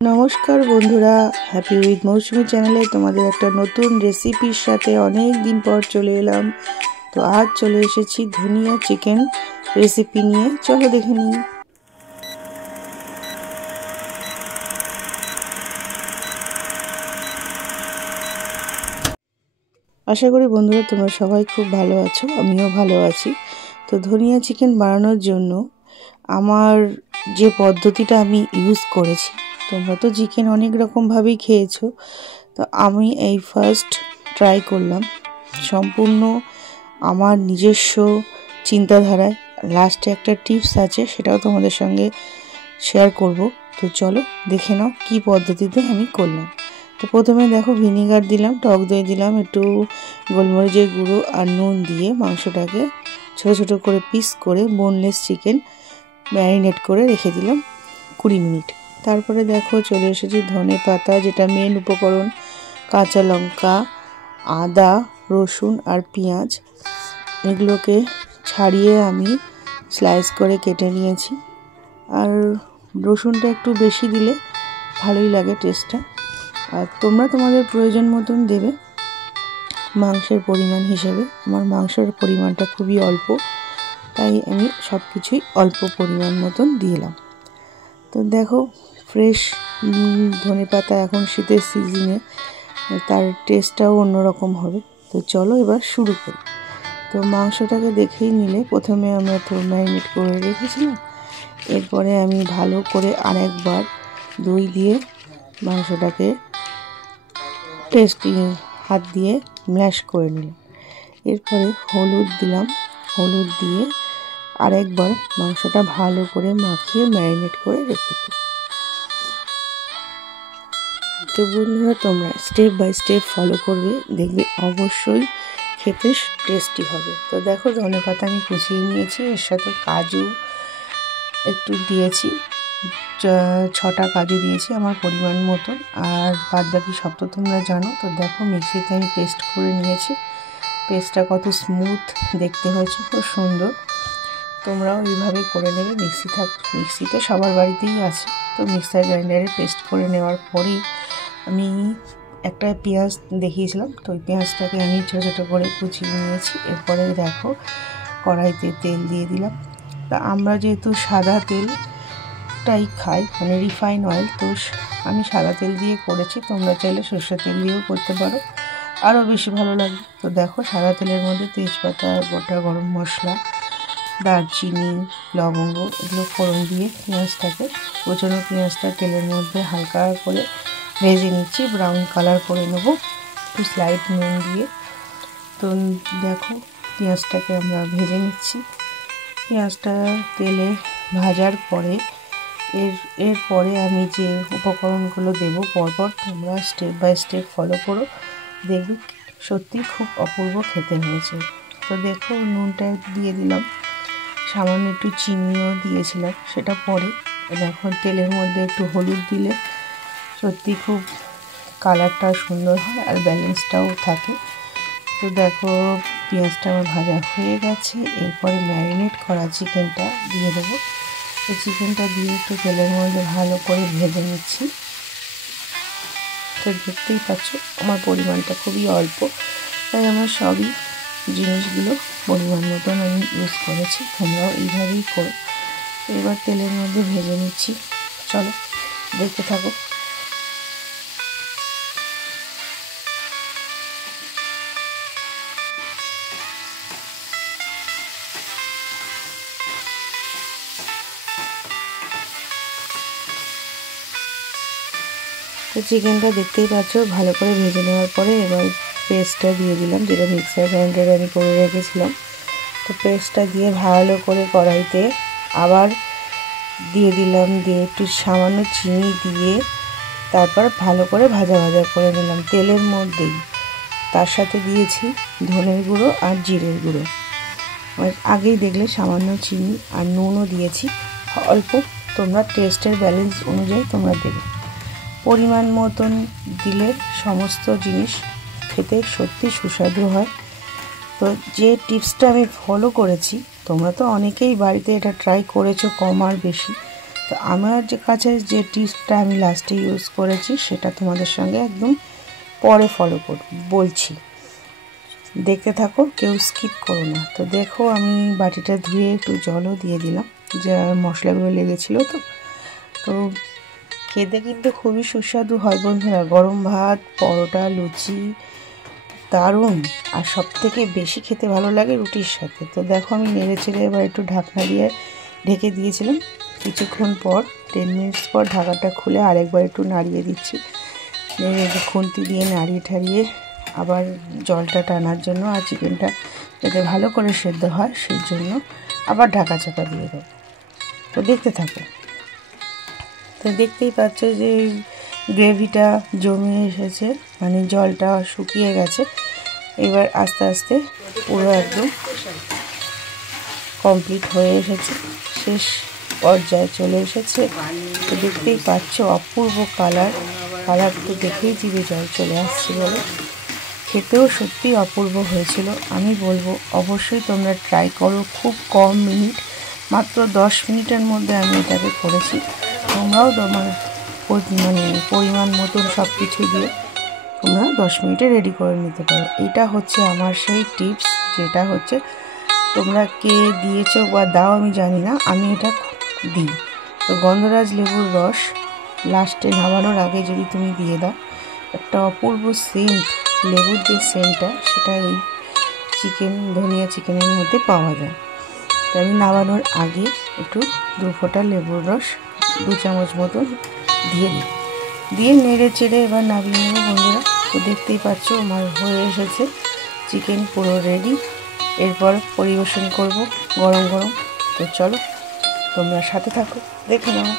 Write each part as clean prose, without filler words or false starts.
নমস্কার বন্ধুরা, happy with মৌসুমি চ্যানেলে তোমাদের একটা নতুন রেসিপির সাথে অনেক দিন পর চলে এলাম। তো আজ চলে এসেছি ধনিয়া চিকেন রেসিপি নিয়ে, চলো দেখে নিই। আশা করি বন্ধুরা তোমরা সবাই খুব ভালো আছো, আমিও ভালো আছি। তো ধনিয়া চিকেন বানানোর জন্য আমার যে পদ্ধতিটা আমি ইউজ করেছি, তোমরা তো চিকেন অনেক রকমভাবেই খেয়েছো, তো আমি এই ফার্স্ট ট্রাই করলাম সম্পূর্ণ আমার নিজস্ব চিন্তাধারায়। লাস্টে একটা টিপস আছে, সেটাও তোমাদের সঙ্গে শেয়ার করব। তো চলো দেখে নাও কী পদ্ধতিতে আমি করলাম। তো প্রথমে দেখো ভিনিগার দিলাম, টক দই দিলাম, একটু গোলমরিচের গুঁড়ো আর নুন দিয়ে মাংসটাকে ছোটো ছোটো করে পিস করে বোনলেস চিকেন ম্যারিনেট করে রেখে দিলাম 20 মিনিট। তারপরে দেখো চলে এসেছি ধনে পাতা, যেটা মেন উপকরণ, কাঁচা লঙ্কা, আদা, রসুন আর পেঁয়াজ, এগুলোকে ছাড়িয়ে আমি স্লাইস করে কেটে নিয়েছি। আর রসুনটা একটু বেশি দিলে ভালোই লাগে টেস্টটা। আর তোমরা তোমাদের প্রয়োজন মতন দেবে মাংসের পরিমাণ হিসেবে। আমার মাংসের পরিমাণটা খুবই অল্প, তাই আমি সব কিছুই অল্প পরিমাণ মতন দিলাম। তো দেখো ফ্রেশ ধনেপাতা এখন শীতের সিজনে তার টেস্টটাও অন্যরকম হবে। তো চলো এবার শুরু করি। তো মাংসটাকে দেখেই নিলে, প্রথমে আমরা তো ম্যারিনেট করে রেখেছিলাম, এরপরে আমি ভালো করে আরেকবার দই দিয়ে মাংসটাকে হাত দিয়ে ম্যাশ করে নিলাম। এরপরে হলুদ দিলাম, হলুদ দিয়ে আরেকবার মাংসটা ভালো করে মাখিয়ে ম্যারিনেট করে রেখে দিই। তো বন্ধুরা তোমরা স্টেপ বাই স্টেপ ফলো করবে, দেখবে অবশ্যই খেতে টেস্টি হবে। তো দেখো ধনেপাতা আমি কুচিয়ে নিয়েছি, এর সাথে কাজু একটু দিয়েছি, 6টা কাজু দিয়েছি আমার পরিমাণ মতন, আর বাদ বাকি সব তো তোমরা জানো। তো দেখো মিক্সিতে আমি পেস্ট করে নিয়েছি, পেস্টটা কত স্মুথ দেখতে হয়েছে, খুব সুন্দর। তোমরাও এইভাবে করে নেবে। মিক্সি তো সবার বাড়িতেই আছে। তো মিক্সার গ্রাইন্ডারে পেস্ট করে নেওয়ার পরেই আমি একটা পেঁয়াজ দেখিয়েছিলাম, তো ওই পেঁয়াজটাকে আমি ছোটো ছোটো করে কুচিয়ে নিয়েছি। এরপরে দেখো কড়াইতে তেল দিয়ে দিলাম। তা আমরা যেহেতু সাদা তেলটাই খাই, মানে রিফাইন অয়েল, তো আমি সাদা তেল দিয়ে করেছি। তোমরা চাইলে সরষের তেল দিয়েও করতে পারো, আরও বেশি ভালো লাগবে। তো দেখো সাদা তেলের মধ্যে তেজপাতা, গোটা গরম মশলা, দারচিনি, লবঙ্গ, এগুলো ফোড়ন দিয়ে পেঁয়াজটাকে, কুচনো পেঁয়াজটা তেলের মধ্যে হালকা করে ভেজে নিচ্ছি, ব্রাউন কালার করে নেবো একটু স্লাইড নুন দিয়ে। তো দেখো পেঁয়াজটাকে আমরা ভেজে নিচ্ছি। পেঁয়াজটা তেলে ভাজার পরে এরপরে আমি যে উপকরণগুলো দেবো পরপর, তোমরা স্টেপ বাই স্টেপ ফলো করো, দেখবে সত্যি খুব অপূর্ব খেতে হয়েছে। তো দেখো নুনটা দিয়ে দিলাম, সামান্য একটু চিনিও দিয়েছিলাম, সেটা পরে। দেখো তেলের মধ্যে একটু হলুদ দিলে সত্যি খুব কালারটা সুন্দর হয় আর ব্যালেন্সটাও থাকে। তো দেখো পেঁয়াজটা আমার ভাজা হয়ে গেছে, এরপরে ম্যারিনেট করা চিকেনটা দিয়ে দেবো। তো চিকেনটা দিয়ে একটু তেলের মধ্যে ভালো করে ভেজে নিচ্ছি। তো দেখতেই পাচ্ছ আমার পরিমাণটা খুবই অল্প, তাই আমার সবই জিনিসগুলো পরিমাণ মতন আমি ইউজ করেছি। তোমরাও এইভাবেই করো। এবার তেলের মধ্যে ভেজে নিচ্ছি, চলো দেখতে থাকো। তো চিকেনটা দেখতেই পাচ্ছ ভালো করে ভেজে নেওয়ার পরে এবার পেস্টটা দিয়ে দিলাম, যেটা মিক্সার গ্রাইন্ডারে আমি করে রেখেছিলাম। তো পেস্টটা দিয়ে ভালো করে কড়াইতে আবার দিয়ে দিলাম, দিয়ে একটু সামান্য চিনি দিয়ে তারপর ভালো করে ভাজা করে নিলাম তেলের মধ্যেই। তার সাথে দিয়েছি ধনের গুঁড়ো আর জিরের গুঁড়ো। আগেই দেখলে সামান্য চিনি আর নুনও দিয়েছি অল্প, তোমরা টেস্টের ব্যালেন্স অনুযায়ী তোমরা দেবে। পরিমাণ মতন দিলে সমস্ত জিনিস খেতে সত্যি সুস্বাদু হয়। তো যে টিপসটা আমি ফলো করেছি, তোমরা তো অনেকেই বাড়িতে এটা ট্রাই করেছো কম আর বেশি, তো আমার কাছে যে টিপসটা আমি লাস্টে ইউজ করেছি সেটা তোমাদের সঙ্গে একদম পরে ফলো বলছি, দেখতে থাকো, কেউ স্কিপ করো না। তো দেখো আমি বাটিটা ধুয়ে একটু জলও দিয়ে দিলাম, যা মশলাগুলো লেগেছিলো। তো খেতে কিন্তু খুবই সুস্বাদু হয় বন্ধুরা, গরম ভাত, পরোটা, লুচি, দারুণ। আর সব থেকে বেশি খেতে ভালো লাগে রুটির সাথে। তো দেখো আমি নেড়ে চেড়ে এবার একটু ঢাকনা দিয়ে ঢেকে দিয়েছিলাম। কিছুক্ষণ পর 10 মিনিটস পর ঢাকাটা খুলে আরেকবার একটু নাড়িয়ে দিচ্ছি, খুন্তি দিয়ে নাড়িয়ে ঠাড়িয়ে আবার জলটা টানার জন্য আর চিকেনটা যাতে ভালো করে সেদ্ধ হয় সেই জন্য আবার ঢাকা চাপা দিয়ে দেবো। তো দেখতে থাকো। তো দেখতেই পাচ্ছ যে গ্রেভিটা জমে এসেছে, মানে জলটা শুকিয়ে গেছে। এবার আস্তে আস্তে পুরো একদম কমপ্লিট হয়ে এসেছে, শেষ পর্যায়ে চলে এসেছে। তো দেখতেই পাচ্ছ অপূর্ব কালার তো দেখেই জিভে জল চলে আসছে বলে। খেতেও সত্যি অপূর্ব হয়েছিল। আমি বলবো অবশ্যই তোমরা ট্রাই করো। খুব কম মিনিট, মাত্র 10 মিনিটের মধ্যে আমি এটাকে করেছি। তোমরাও তোমার পরিমাণ মতন সব কিছু দিয়ে তোমরা 10 মিনিটে রেডি করে নিতে পারো। এটা হচ্ছে আমার সেই টিপস, যেটা হচ্ছে তোমরা কে দিয়েছো বা দাও আমি জানি না, আমি এটা দিই। তো গন্ধরাজ লেবুর রস লাস্টে নামানোর আগে যদি তুমি দিয়ে দাও, একটা অপূর্ব সেন্ট, লেবুর যে সেন্টটা সেটা এই ধনিয়া চিকেনের মধ্যে পাওয়া যায়। তো আমি নামানোর আগে একটু 2 ফোঁটা লেবুর রস 2 চামচ মতো দিয়ে নেড়ে চেড়ে এবার নামিয়ে নেবো বন্ধুরা। তো দেখতেই পাচ্ছ আমার হয়ে এসেছে চিকেন পুরো রেডি। এরপর পরিবেশন করব গরম গরম। তো চলো তোমরা সাথে থাকো, দেখে নাও।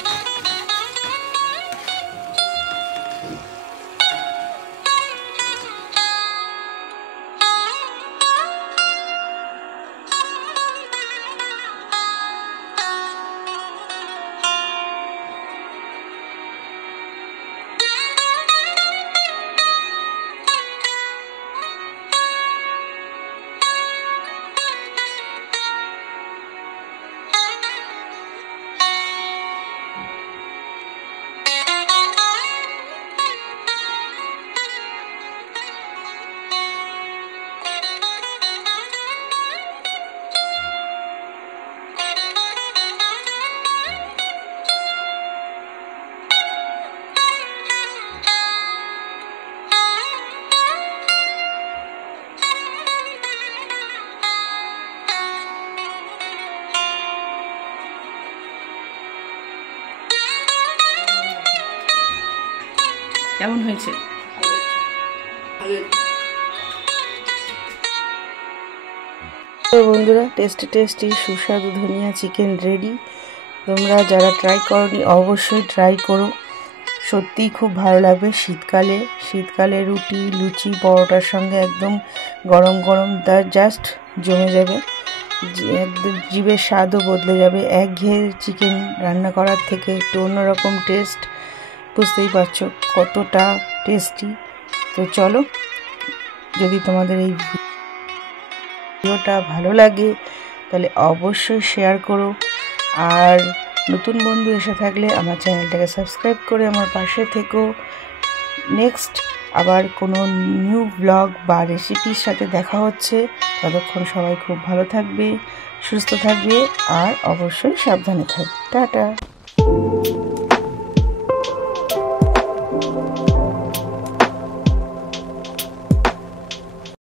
কেমন হয়েছে? বন্ধুরা টেস্টি সুস্বাদু ধনিয়া চিকেন রেডি। তোমরা যারা ট্রাই করোনি অবশ্যই ট্রাই করো, সত্যিই খুব ভালো লাগবে। শীতকালে রুটি, লুচি, পরোটার সঙ্গে একদম গরম গরম তা জাস্ট জমে যাবে, একদম জিভের স্বাদও বদলে যাবে। একঘেয়ে চিকেন রান্না করার থেকে একটু অন্যরকম টেস্ট, বুঝতেই পারছো কতটা টেস্টি। তো চলো, যদি তোমাদের এই ভিডিওটা ভালো লাগে তাহলে অবশ্যই শেয়ার করো। আর নতুন বন্ধু এসে থাকলে আমার চ্যানেলটাকে সাবস্ক্রাইব করে আমার পাশে থেকো। নেক্সট আবার কোনো নিউ ব্লগ বা রেসিপির সাথে দেখা হচ্ছে। ততক্ষণ সবাই খুব ভালো থাকবে, সুস্থ থাকবে আর অবশ্যই সাবধানে থাকবে। টাটা।